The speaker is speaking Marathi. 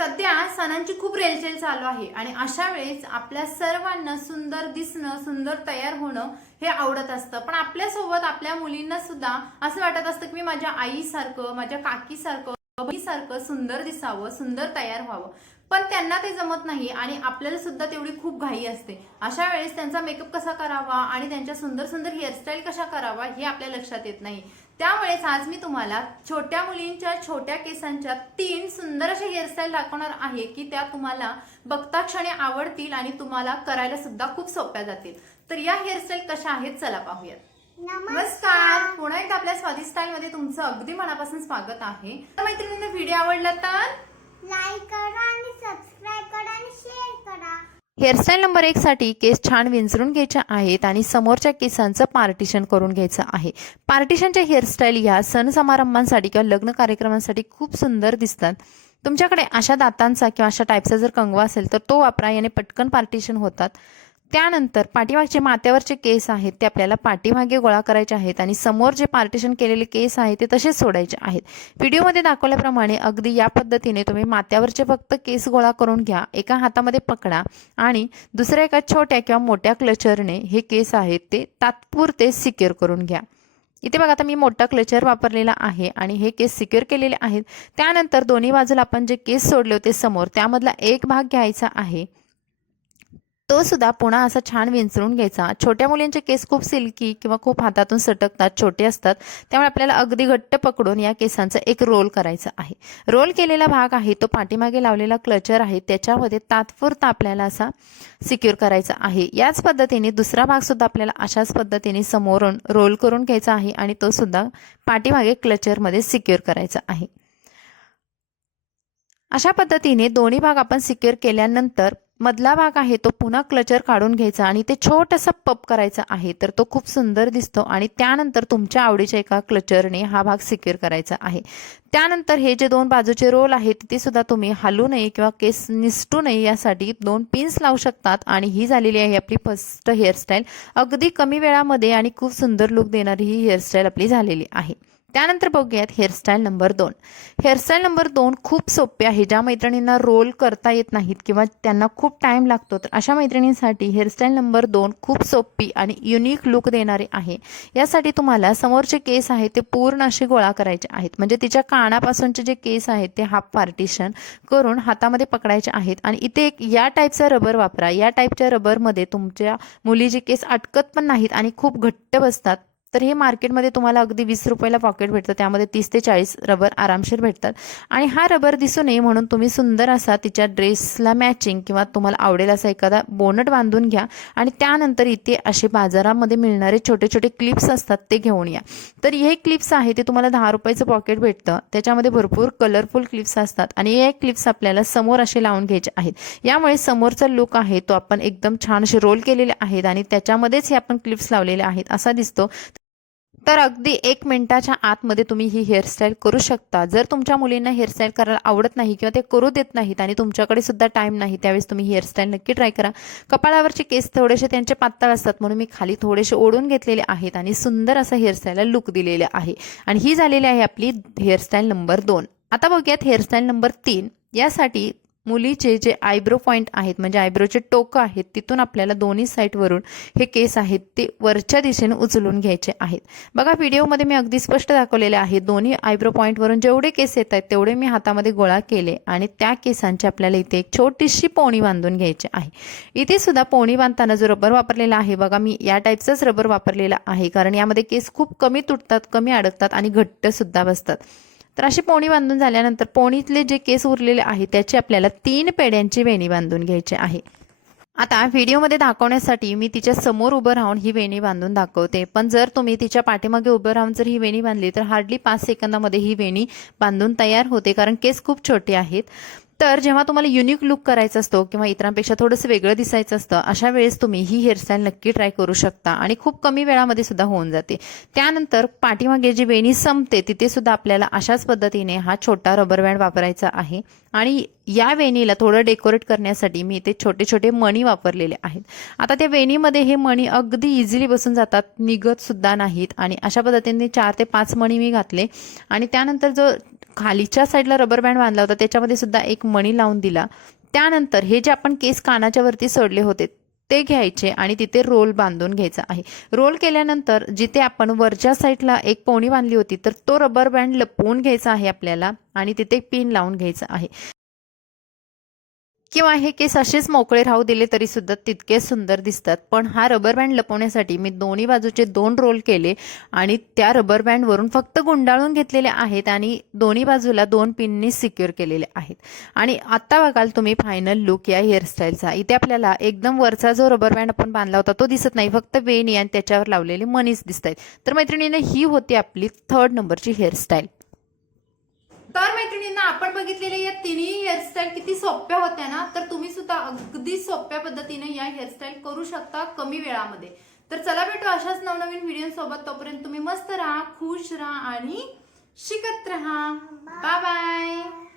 सध्या सणांची खूप रेलचेल चालू आहे आणि अशा वेळेस आपल्या सर्वांना सुंदर दिसणं, सुंदर तयार होणं हे आवडत असतं. पण आपल्यासोबत आपल्या मुलींना सुद्धा असं वाटत असतं की मी माझ्या आईसारखं, माझ्या काकीसारखं, बहिणीसारखं सुंदर दिसावं, सुंदर तयार व्हावं. पण त्यांना ते जमत नाही आणि आपल्याला सुद्धा तेवढी खूप घाई असते. अशा वेळेस त्यांचा मेकअप कसा करावा आणि त्यांच्या सुंदर सुंदर हेअरस्टाईल कशा करावा हे आपल्या लक्षात येत नाही. त्यामुळेच आज मी तुम्हाला छोट्या मुलींच्या छोट्या केसांच्या 3 सुंदर अशा हेअरस्टाईल दाखवणार आहे की त्या तुम्हाला बघता क्षणी आवडतील आणि तुम्हाला करायला सुद्धा खूप सोप्या जातील. तर या हेअरस्टाईल कशा आहेत चला पाहूयात. नमस्कार, पुन्हा एकदा आपल्या स्वादिष्ट स्टाईल मध्ये तुमचं अगदी मनापासून स्वागत आहे. तर मैत्रिणींना व्हिडिओ आवडला तर लाईक करा आणि सबस्क्राइब करा आणि शेअर करा. हेअरस्टाईल नंबर 1 साठी केस छान विंचरून घ्यायचे आहेत आणि समोरच्या केसांचं पार्टिशन करून घ्यायचं आहे. पार्टिशनच्या हेअरस्टाईल या सण समारंभांसाठी किंवा लग्न कार्यक्रमांसाठी खूप सुंदर दिसतात. तुमच्याकडे अशा दातांचा किंवा अशा टाईपचा जर कंगवा असेल तर तो वापरा, याने पटकन पार्टिशन होतात. त्यानंतर पाठीमागचे माथ्यावरचे केस आहेत ते आपल्याला पाठीमागे गोळा करायचे आहेत आणि समोर जे पार्टिशन केलेले केस आहेत ते तसेच सोडायचे आहेत. व्हिडिओमध्ये दाखवल्याप्रमाणे अगदी या पद्धतीने तुम्ही माथ्यावरचे फक्त केस गोळा करून घ्या, एका हातामध्ये पकडा आणि दुसऱ्या एका छोट्या किंवा मोठ्या क्लचरने हे केस आहेत ते तात्पुरते सिक्युअर करून घ्या. इथे बघा आता मी मोठा क्लचर वापरलेला आहे आणि हे केस सिक्युअर केलेले आहेत. त्यानंतर दोन्ही बाजूला आपण जे केस सोडले होते समोर त्यामधला एक भाग घ्यायचा आहे, तो सुद्धा पुन्हा असा छान विंचरून घ्यायचा. छोट्या मुलींचे केस खूप सिल्की किंवा खूप हातातून सटकतात, छोटे असतात, त्यामुळे आपल्याला अगदी घट्ट पकडून या केसांचा एक रोल करायचा आहे. रोल केलेला भाग आहे तो पाठीमागे लावलेला क्लचर आहे त्याच्यामध्ये तात्पुरता आपल्याला असा सिक्युअर करायचा आहे. याच पद्धतीने दुसरा भाग सुद्धा आपल्याला अशाच पद्धतीने समोरून रोल करून घ्यायचा आहे आणि तो सुद्धा पाठीमागे क्लचरमध्ये सिक्युअर करायचा आहे. अशा पद्धतीने दोन्ही भाग आपण सिक्युअर केल्यानंतर मधला भाग आहे तो पुन्हा क्लचर काढून घ्यायचा आणि ते छोटंसं पप करायचा आहे, तर तो खूप सुंदर दिसतो. आणि त्यानंतर तुमच्या आवडीच्या एका क्लचरने हा भाग सिक्युअर करायचा आहे. त्यानंतर हे जे दोन बाजूचे रोल आहेत ते सुद्धा तुम्ही हलू नये किंवा केस निसटू नये यासाठी 2 पिन्स लावू शकतात. आणि ही झालेली आहे आपली फर्स्ट हेअरस्टाईल. अगदी कमी वेळामध्ये आणि खूप सुंदर लुक देणारी ही हेअरस्टाईल आपली झालेली आहे. त्यानंतर बघूयात हेअरस्टाईल नंबर 2. हेअरस्टाईल नंबर 2 खूप सोपे आहे. ज्या मैत्रिणींना रोल करता येत नाहीत किंवा त्यांना खूप टाइम लागतो तर अशा मैत्रिणींसाठी हेअरस्टाईल नंबर 2 खूप सोपी आणि युनिक लुक देणारे आहे. यासाठी तुम्हाला समोरचे केस आहेत ते पूर्ण असे गोळा करायचे आहेत, म्हणजे तिच्या कानापासूनचे जे केस आहेत ते हाफ पार्टिशन करून हातामध्ये पकडायचे आहेत. आणि इथे एक या टाईपचा रबर वापरा. या टाईपच्या रबरमध्ये तुमच्या मुलीचे केस अटकत पण नाहीत आणि खूप घट्ट बसतात. तर हे मार्केटमध्ये तुम्हाला अगदी 20 रुपयाला पॉकेट भेटतं, त्यामध्ये 30 ते 40 रबर आरामशीर भेटतात. आणि हा रबर दिसू नये म्हणून तुम्ही सुंदर असा तिच्या ड्रेसला मॅचिंग किंवा तुम्हाला आवडेल असा एखादा बोनट बांधून घ्या. आणि त्यानंतर इथे असे बाजारामध्ये मिळणारे छोटे छोटे क्लिप्स असतात ते घेऊन या. तर हे क्लिप्स आहे ते तुम्हाला 10 रुपयाचं पॉकेट भेटतं. त्याच्यामध्ये भरपूर कलरफुल क्लिप्स असतात आणि हे क्लिप्स आपल्याला समोर असे लावून घ्यायचे आहेत. यामुळे समोरचा लुक आहे तो आपण एकदम छान असे रोल केलेले आहेत आणि त्याच्यामध्येच हे आपण क्लिप्स लावलेले आहेत असा दिसतो. तर अगदी 1 मिनिटाच्या आतमध्ये तुम्ही ही हेअरस्टाईल करू शकता. जर तुमच्या मुलींना हेअरस्टाईल करायला आवडत नाही किंवा ते करू देत नाहीत आणि तुमच्याकडे सुद्धा टाईम नाही, त्यावेळेस तुम्ही हेअरस्टाईल नक्की ट्राय करा. कपाळावरचे केस थोडेसे त्यांचे पातळ असतात म्हणून मी खाली थोडेसे ओढून घेतलेले आहेत आणि सुंदर असं हेअरस्टाईलला लुक दिलेले आहे. आणि ही झालेली आहे आपली हेअरस्टाईल नंबर 2. आता बघूयात हेअरस्टाईल नंबर 3. यासाठी मुलीचे जे आयब्रो पॉईंट आहेत म्हणजे आयब्रोचे टोकं आहेत तिथून आपल्याला दोन्ही साईडवरून हे केस आहेत ते वरच्या दिशेने उचलून घ्यायचे आहेत. बघा व्हिडिओमध्ये मी अगदी स्पष्ट दाखवलेले आहे. दोन्ही आयब्रो पॉईंटवरून जेवढे केस येत आहेत तेवढे मी हातामध्ये गोळा केले आणि त्या केसांची आपल्याला इथे एक छोटीशी पोणी बांधून घ्यायची आहे. इथे सुद्धा पोणी बांधताना जो रबर वापरलेला आहे बघा, मी या टाईपचाच रबर वापरलेला आहे कारण यामध्ये केस खूप कमी तुटतात, कमी अडकतात आणि घट्ट सुद्धा बसतात. तर अशी पोणी बांधून झाल्यानंतर पोणीतले जे केस उरलेले आहेत त्याची आपल्याला 3 पेड्यांची वेणी बांधून घ्यायची आहे. आता व्हिडिओमध्ये दाखवण्यासाठी मी तिच्या समोर उभं राहून ही वेणी बांधून दाखवते, पण जर तुम्ही तिच्या पाठीमागे उभं राहून जर ही वेणी बांधली तर हार्डली 5 सेकंदामध्ये ही वेणी बांधून तयार होते कारण केस खूप छोटे आहेत. तर जेव्हा तुम्हाला युनिक लुक करायचा असतो किंवा इतरांपेक्षा थोडंसं वेगळं दिसायचं असतं अशा वेळेस तुम्ही ही हेअरस्टाईल नक्की ट्राय करू शकता आणि खूप कमी वेळामध्ये सुद्धा होऊन जाते. त्यानंतर पाठीमागे जी वेणी संपते तिथे सुद्धा आपल्याला अशाच पद्धतीने हा छोटा रबर बँड वापरायचा आहे आणि या वेणीला थोडं डेकोरेट करण्यासाठी मी इथे छोटे छोटे मणी वापरलेले आहेत. आता त्या वेणीमध्ये हे मणी अगदी इझिली बसून जातात, निघत सुद्धा नाहीत. आणि अशा पद्धतीने 4 ते 5 मणी मी घातले आणि त्यानंतर जो खालीच्या साईडला रबर बँड बांधला होता त्याच्यामध्ये सुद्धा एक मणी लावून दिला. त्यानंतर हे जे आपण केस कानाच्या वरती सोडले होते ते घ्यायचे आणि तिथे रोल बांधून घ्यायचा आहे. रोल केल्यानंतर जिथे आपण वरच्या साईडला एक पोणी बांधली होती तर तो रबर बँड लपवून घ्यायचा आहे आपल्याला आणि तिथे पिन लावून घ्यायचं आहे. किंवा हे केस असेच मोकळे राहू दिले तरी सुद्धा तितके सुंदर दिसतात. पण हा रबर बँड लपवण्यासाठी मी दोन्ही बाजूचे 2 रोल केले आणि त्या रबर बँडवरून फक्त गुंडाळून घेतलेले आहेत आणि दोन्ही बाजूला 2 पिननी सिक्युअर केलेले आहेत. आणि आता बघाल तुम्ही फायनल लुक या हेअरस्टाईलचा. इथे आपल्याला एकदम वरचा जो रबर बँड आपण बांधला होता तो दिसत नाही, फक्त वेणी आणि त्याच्यावर लावलेले मनीच दिसत आहेत. तर मैत्रिणींनो, ही होती आपली 3rd नंबरची हेअरस्टाईल. तर मैत्रिणींना, आपण बघितलेल्या या तिन्ही हेअरस्टाईल किती सोप्या होत्या ना, तर तुम्ही सुद्धा अगदी सोप्या पद्धतीने या हेअरस्टाईल करू शकता कमी वेळामध्ये. तर चला भेटू अशाच नवनवीन व्हिडिओ सोबत. तोपर्यंत तुम्ही मस्त राहा, खुश राहा आणि शिकत राहा. Bye bye.